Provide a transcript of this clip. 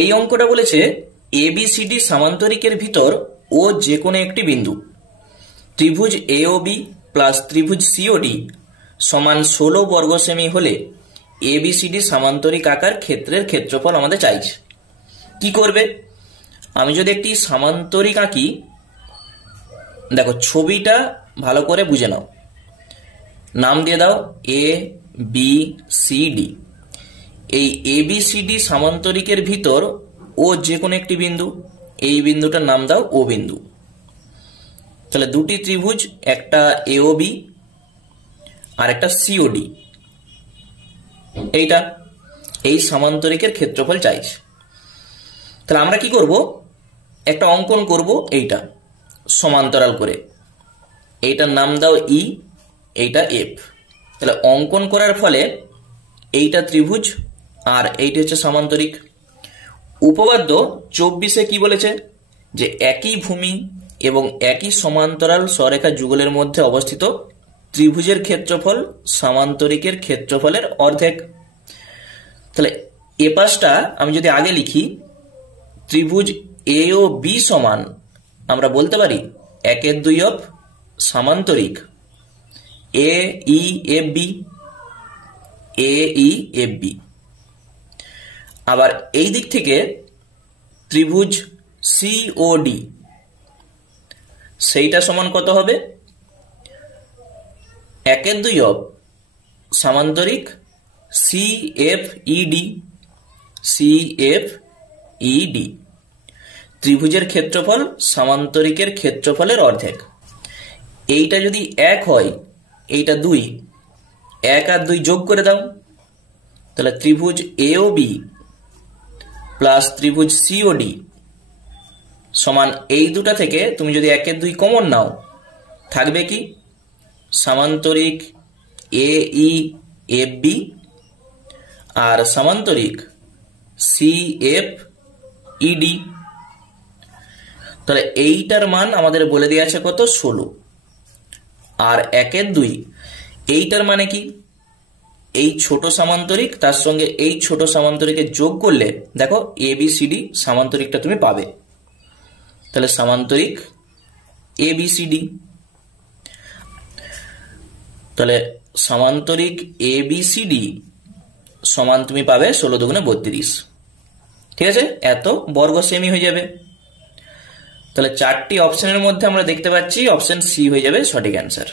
এই অঙ্কটা বলেছে এবিসিডি সামান্তরিকের ভিতর ও যে কোনো একটি বিন্দু ত্রিভুজ এওবি প্লাস ত্রিভুজ সিওডি সমান 16 বর্গ সেমি হলে এবিসিডি সামান্তরিক আকার ক্ষেত্রের ক্ষেত্রফল আমাদের চাইছে। কি করবে? আমি যদি একটি সামান্তরিক আঁকি, দেখো ছবিটা ভালো করে বুঝে নাও, নাম দিয়ে দাও এ বি সি ডি। এই এবিসিডি সামান্তরিকের ভিতর ও যে কোনো একটি বিন্দু, এই বিন্দুটার নাম দাও ও বিন্দু। তাহলে দুটি ত্রিভুজ, একটা এওবি আর একটা সিওডি, এইটা এই সামান্তরিকের ক্ষেত্রফল চাইছে। তাহলে আমরা কি করব? একটা অঙ্কন করব, এইটা সমান্তরাল করে, এইটার নাম দাও ই, এইটা এফ। তাহলে অঙ্কন করার ফলে এইটা ত্রিভুজ আর এইটা হচ্ছে সামান্তরিক। উপপাদ্য 24-এ কি বলেছে? যে একই ভূমি এবং একই সমান্তরাল সরেখা যুগলের মধ্যে অবস্থিত ত্রিভুজের ক্ষেত্রফল সামান্তরিকের ক্ষেত্রফলের অর্ধেক। তাহলে এ পাশটা আমি যদি আগে লিখি, ত্রিভুজ এ ও বি সমান, আমরা বলতে পারি 1/2 অফ সামান্তরিক A E F B, A E F B. আবার এই দিক থেকে ত্রিভুজ সিওডি, সেইটা সমান কত হবে? 1/2 অফ সামান্তরিক C F E D, C F E D. ত্রিভুজের ক্ষেত্রফল সামান্তরিকের ক্ষেত্রফলের অর্ধেক। এইটা যদি 1 হয়, এইটা 2, 1 আর 2 যোগ করে দাও, তাহলে ত্রিভুজ এওবি প্লাস ত্রিভুজ সিওডি সমান, এই দুটা থেকে তুমি যদি 1/2 কমন নাও, থাকবে কি? সামান্তরিক A E F B R সামান্তরিক C F ED. তাহলে এইটার মান আমাদের বলে দেওয়া আছে কত? 16। আর 1/2 এইটার মানে কি? এই ছোট সামান্তরিক তার সঙ্গে এই ছোট সামান্তরিকের যোগ করলে দেখো এবিসিডি সামান্তরিকটা তুমি পাবে। তাহলে সামান্তরিক এবিসিডি, তাহলে সামান্তরিক এবিসিডি সমান তুমি পাবে 16 দুগুণে 32। ঠিক আছে, এত বর্গ সেমি হয়ে যাবে। তাহলে 4টি অপশনের মধ্যে আমরা দেখতে পাচ্ছি অপশন সি হয়ে যাবে সঠিক অ্যান্সার।